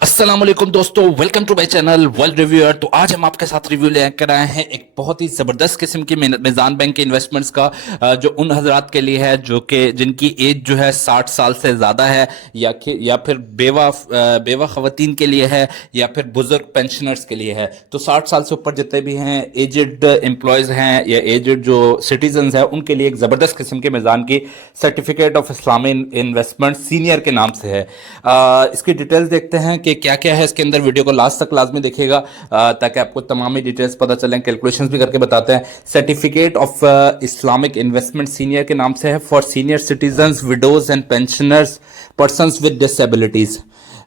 अस्सलाम वालेकुम दोस्तों, welcome to my channel world reviewer. तो आज हम आपके साथ रिव्यू लेकर आए हैं एक बहुत ही ज़बरदस्त किस्म की मिज़ान बैंक के इन्वेस्टमेंट्स का, जो उन हजरात के लिए है जो कि जिनकी एज जो है 60 साल से ज़्यादा है, या फिर बेवा ख़वातीन के लिए है, या फिर बुज़ुर्ग पेंशनर्स के लिए है। तो 60 साल से ऊपर जितने भी हैं एजड एम्प्लॉयज़ हैं या एजड जो सिटीजन्स हैं, उनके लिए एक ज़बरदस्त किस्म के मिज़ान की certificate of Islami investment senior के नाम से है। इसकी डिटेल्स देखते हैं कि क्या क्या है इसके अंदर। वीडियो को लास्ट तक लाजमी देखिएगा ताकि आपको तमाम ही डिटेल्स पता चलें। कैलकुलेशंस भी करके बताते हैं। Certificate of Islamic investment senior के नाम से है for senior citizens, widows and pensioners, persons with disabilities.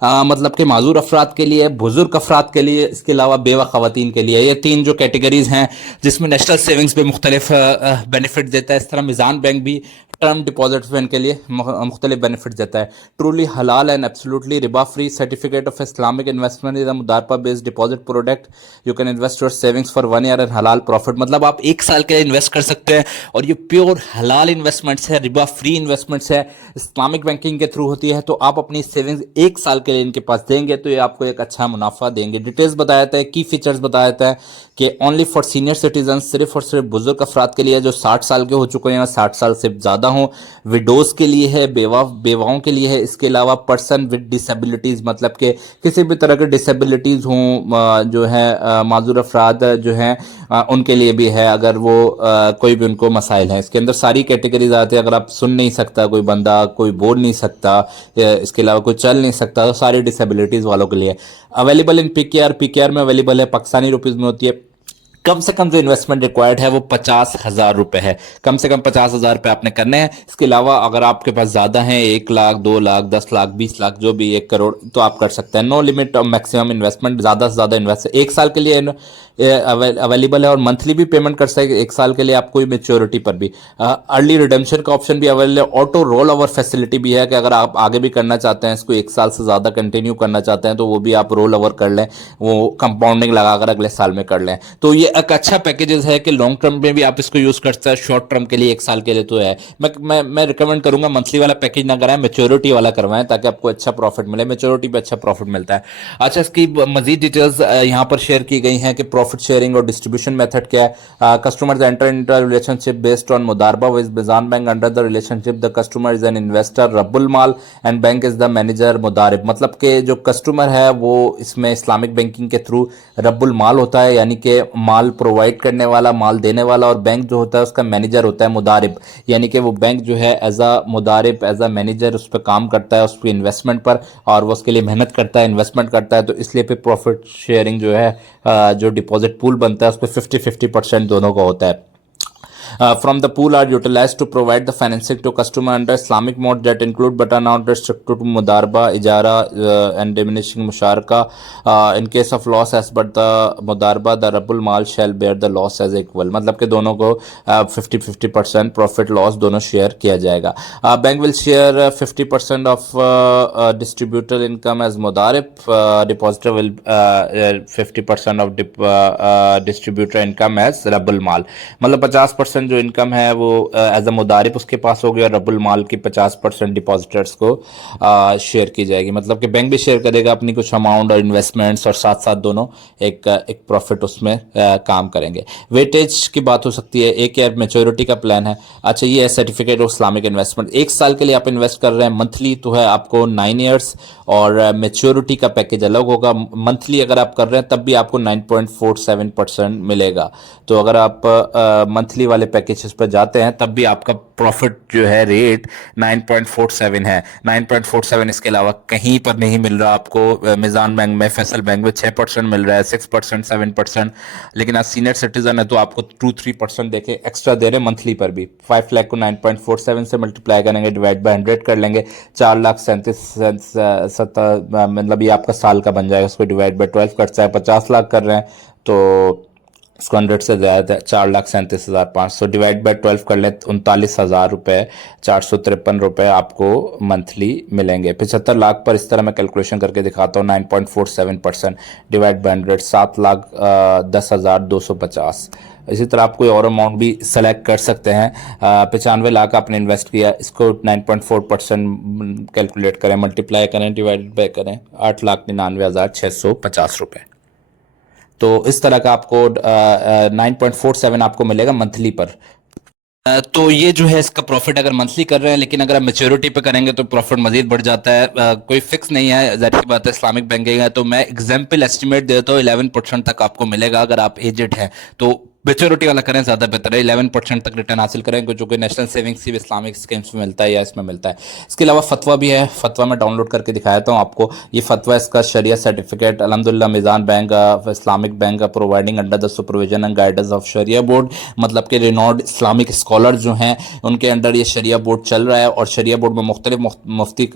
मतलब कि माजूर अफराद के लिए, बुजुर्ग अफराद के लिए, इसके अलावा बेवा खवातीन के लिए। ये तीन जो कैटेगरीज हैं जिसमें नेशनल सेविंग्स भी मुख्तलिफ बेनिफिट देता है, इस तरह मिज़ान बैंक भी टर्म डिपॉजिट्स में इनके लिए मुख्तलिफ बेनिफिट देता है। ट्रूली हलाल एंड एब्सोल्युटली रिबा free certificate of Islamic investment is a मुदारबा based deposit product. You can invest your savings for 1 year and हलाल प्रॉफिट। मतलब आप 1 साल के लिए इन्वेस्ट कर सकते हैं और ये प्योर हलाल इन्वेस्टमेंट्स है, रिबा फ्री इन्वेस्टमेंट्स है, इस्लामिक बैंकिंग के थ्रू होती है। तो आप अपनी सेविंग्स 1 साल के लिए इनके पास देंगे तो ये आपको एक अच्छा मुनाफा देंगे। डिटेल्स बताया जाता है, की फीचर्स बताया जाता है कि ओनली फॉर सीनियर सिटीजन, सिर्फ और सिर्फ बुजुर्ग अफराद के लिए जो 60 साल के हो चुके हैं या 60 साल से ज़्यादा हों। विडोज़ के लिए है, बेवाओं के लिए है। इसके अलावा पर्सन विद डिसेबिलिटीज़, मतलब कि किसी भी तरह के डिसेबिलिटीज़ हों, जो है माजूर अफराद जो हैं उनके लिए भी है, अगर वो कोई भी उनको मसाइल हैं। इसके अंदर सारी कैटेगरीज आती है। अगर आप सुन नहीं सकता कोई बंदा, कोई बोल नहीं सकता, इसके अलावा कोई चल नहीं सकता, तो सारी डिसेबिलिटीज़ वालों के लिए अवेलेबल इन पीकेआर में अवेलेबल है। पाकिस्तानी रुपीज़ में होती है। कम से कम जो इन्वेस्टमेंट रिक्वायर्ड है वो 50,000 रुपए है। कम से कम 50,000 रुपए आपने करने हैं। इसके अलावा अगर आपके पास ज्यादा है, 1 लाख, 2 लाख, 10 लाख, 20 लाख, जो भी 1 करोड़, तो आप कर सकते हैं। No limit of maximum investment, ज्यादा से ज्यादा इन्वेस्ट 1 साल के लिए अवेलेबल है और मंथली भी पेमेंट कर सकते हैं 1 साल के लिए आप, कोई मेच्योरिटी पर भी। अर्ली रिडेम्पशन का ऑप्शन भी अवेलेबल है। ऑटो रोल ओवर फैसिलिटी भी है कि अगर आप आगे भी करना चाहते हैं, इसको 1 साल से ज़्यादा कंटिन्यू करना चाहते हैं, तो वो भी आप रोल ओवर कर लें, वो कंपाउंडिंग लगाकर अगले साल में कर लें। तो ये एक अच्छा पैकेजेस है कि लॉन्ग टर्म में भी आप इसको यूज़ कर सकते हैं। शॉर्ट टर्म के लिए 1 साल के लिए तो है। मैं रिकमेंड करूंगा मंथली वाला पैकेज ना कराएं, मेच्योरिटी वाला करवाएं, ताकि आपको अच्छा प्रॉफिट मिले। मेच्योरिटी पे अच्छा प्रॉफिट मिलता है। अच्छा, इसकी मजीद डिटेल्स यहाँ पर शेयर की गई हैं कि प्रॉफिट शेयरिंग और डिस्ट्रीब्यूशन मेथड क्या है। Customers enter into relationship based on मुदारबा with Meezan bank. Under the relationship the customer is an investor रब्बुल माल and bank is the manager मुदारिब। मतलब कि जो कस्टमर है वो इसमें इस्लामिक बैंकिंग के थ्रू रब्बुल माल होता है, यानी कि माल प्रोवाइड करने वाला, माल देने वाला, और बैंक जो होता है उसका मैनेजर होता है मुदारिब, यानी कि वो बैंक जो है एज अ मुदारिब, एज अ मैनेजर उस पर काम करता है, उस पर इन्वेस्टमेंट पर, और वो उसके लिए मेहनत करता है, इन्वेस्टमेंट करता है। तो इसलिए फिर प्रॉफिट शेयरिंग जो है, जो डिपॉजिट पूल बनता है उस पर 50-50% दोनों का होता है। From the pool are utilized to provide the financing to customer under Islamic mode that include but are not restricted to mudarba, ijara, and diminishing musharaka. In case of loss as but the mudarba, the rabbul mal shall bear the loss as equal. मतलब कि दोनों को 50-50% profit loss दोनों share किया जाएगा। Bank will share 50% of distributor income as मुदारिब। Depositor will 50% of distributor income as रब्बुल माल। मतलब 50% जो इनकम है वो एज अ मुदारिब उसके पास होगी और रब्बुल माल की 50% डिपॉजिटर्स को शेयर की जाएगी। मतलब कि बैंक भी शेयर करेगा अपनी कुछ अमाउंट और इन्वेस्टमेंट्स, और साथ साथ दोनों एक प्रॉफिट उसमें काम करेंगे। वेटेज की बात हो सकती है। 1 ईयर मेच्योरिटी का प्लान है। अच्छा, ये है सर्टिफिकेट ऑफ इस्लामिक इन्वेस्टमेंट। 1 साल के लिए आप इन्वेस्ट कर रहे हैं, मंथली तो है आपको 9 ईयर्स, और मेच्योरिटी का पैकेज अलग होगा। मंथली अगर आप कर रहे हैं तब भी आपको 9.47% मिलेगा। तो अगर आप मंथली वाले पैकेजेस पर जाते हैं तब भी आपका प्रॉफिट जो है रेट 9.47 है। 9.47 इसके अलावा कहीं पर नहीं मिल रहा आपको। मिज़ान बैंक में, फैसल बैंक में 6% मिल रहा है, 6%, 7%। लेकिन आज सीनियर सिटीजन है तो आपको 2-3% देके एक्स्ट्रा दे रहे हैं मंथली पर भी। 5 लाख को 9.47 से मल्टीप्लाई करेंगे, डिवाइड बाय 100 कर लेंगे, 4,37,70, मतलब ये आपका साल का बन जाएगा। उसको डिवाइड बाय 12 करता है, 50 लाख कर रहे हैं तो इसको 100 से ज़्यादा 4,37,500 डिवाइड बाय 12 कर लें तो 39,000 रुपये 453 रुपये आपको मंथली मिलेंगे। 75 लाख पर इस तरह मैं कैलकुलेशन करके दिखाता हूँ। 9.47% डिवाइड बाय 100 7,10,250। इसी तरह आप कोई और अमाउंट भी सेलेक्ट कर सकते हैं। 95 लाख आपने इन्वेस्ट किया, इसको 9.4% कैलकुलेट करें, मल्टीप्लाई करें, डिवाइड बाय करें 8,99,650 रुपये। तो इस तरह का आपको 9.47 आपको मिलेगा मंथली पर। तो ये जो है इसका प्रॉफिट अगर मंथली कर रहे हैं, लेकिन अगर आप मेच्योरिटी पे करेंगे तो प्रॉफिट मजीद बढ़ जाता है। कोई फिक्स नहीं है, जाहिर सी बात है इस्लामिक बैंकिंग है। तो मैं एग्जाम्पल एस्टिमेट देता हूँ 11% तक आपको मिलेगा अगर आप एजेड हैं तो। मेच्योरिटी वाला करें ज़्यादा बेहतर है। 11% तक रिटर्न हासिल करें, जो कि नेशनल सेविंग्स भी इस्लामिक स्कीम्स में मिलता है या इसमें मिलता है। इसके अलावा फतवा भी है, फतवा मैं डाउनलोड करके दिखाता हूँ आपको। ये फतवा इसका शरिया सर्टिफिकेट अल्हम्दुलिल्लाह Meezan bank Islamic bank providing under the supervision and guidance of शरिया बोर्ड, मतलब कि रिनोड इस्लामिक स्कॉलर जो हैं उनके अंडर ये शरिया बोर्ड चल रहा है। और शरिया बोर्ड में मुख्तलिफ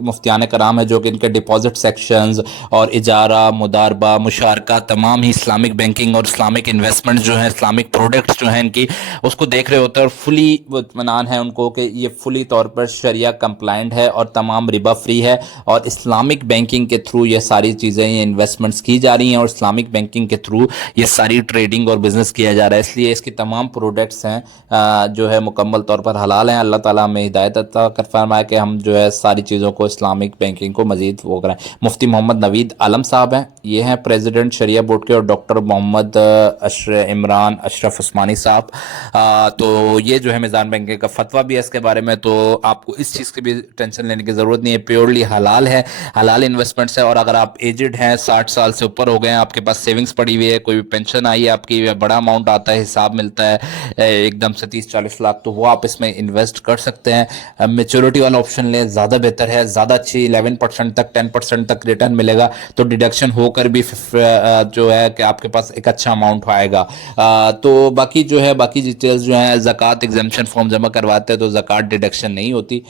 मुफ्तियान कराम है जो कि इनके डिपॉजिट सेक्शंस और इजारा मुदारबा मुशारका तमाम ही इस्लामिक बैंकिंग और इस्लामिक इन्वेस्टमेंट जो है इस्लामिक प्रोडक्ट्स जो हैं इनकी उसको देख रहे होते हैं। और फुली इत्मीनान है उनको कि ये फुली तौर पर शरिया कंप्लाइंट है और तमाम रिबा फ्री है। और इस्लामिक बैंकिंग के थ्रू ये सारी चीज़ें ये इन्वेस्टमेंट्स की जा रही हैं और इस्लामिक बैंकिंग के थ्रू ये सारी ट्रेडिंग और बिजनेस किया जा रहा है। इसलिए इसकी तमाम प्रोडक्ट्स हैं जो है मुकम्मल तौर पर हलाल हैं। अल्लाह ताला हमें हिदायत अता कर फरमाए कि हम जो है सारी चीज़ों को इस्लामिक बैंकिंग को मजीद वो कराएं। मुफ्ती मोहम्मद नवीद आलम साहब हैं, ये हैं प्रेसिडेंट शरिया बोर्ड के, और डॉक्टर मोहम्मद इमरान अशरफ उस्मानी साहब। तो ये जो है मीज़ान बैंकिंग का फतवा भी है इसके बारे में। तो आपको इस चीज़ की भी टेंशन लेने की ज़रूरत नहीं है, प्योरली हलाल है, हलाल इन्वेस्टमेंट्स है। और अगर आप एजिड हैं 60 साल से ऊपर हो गए हैं, आपके पास सेविंग्स पड़ी हुई है, कोई भी पेंशन आई है आपकी, बड़ा अमाउंट आता है, हिसाब मिलता है एकदम से 30-40 लाख, तो वो आप इसमें इन्वेस्ट कर सकते हैं। मेच्योरिटी वाला ऑप्शन लें, ज़्यादा बेहतर है, ज़्यादा अच्छी 11% तक 10% तक रिटर्न मिलेगा। तो डिडक्शन होकर भी जो है कि आपके पास एक अच्छा अमाउंट आएगा। तो बाकी जो है बाकी डिटेल्स जो है ज़कात एग्जेम्पशन फॉर्म जमा करवाते हैं तो ज़कात डिडक्शन नहीं होती।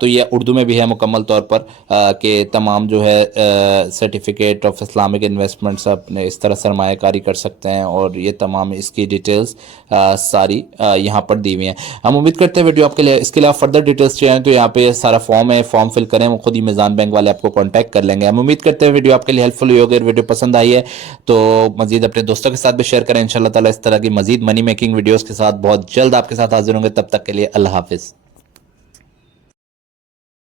तो ये उर्दू में भी है मुकम्मल तौर पर कि तमाम जो है सर्टिफिकेट ऑफ इस्लामिक इन्वेस्टमेंट्स अपने इस तरह सरमायाकारी कर सकते हैं। और ये तमाम इसकी डिटेल्स सारी यहाँ पर दी हुई हैं। हम उम्मीद करते हैं वीडियो आपके लिए, इसके अलावा फर्दर डिटेल्स चाहिए तो यहाँ पे सारा फॉर्म है, फॉर्म फिल करें, वो खुद ही मीज़ान बैंक वाले आपको कॉन्टैक्ट कर लेंगे। हम उम्मीद करते हैं वीडियो आपके लिए हेल्पफुल हुई होगी। वीडियो पसंद आई है तो मजीद अपने दोस्तों के साथ भी शेयर करें। इंशाल्लाह ताला इस तरह की मजीद मनी मेकिंग वीडियोज़ के साथ बहुत जल्द आपके साथ हाजिर होंगे। तब तक के लिए अल्लाह हाफिज़।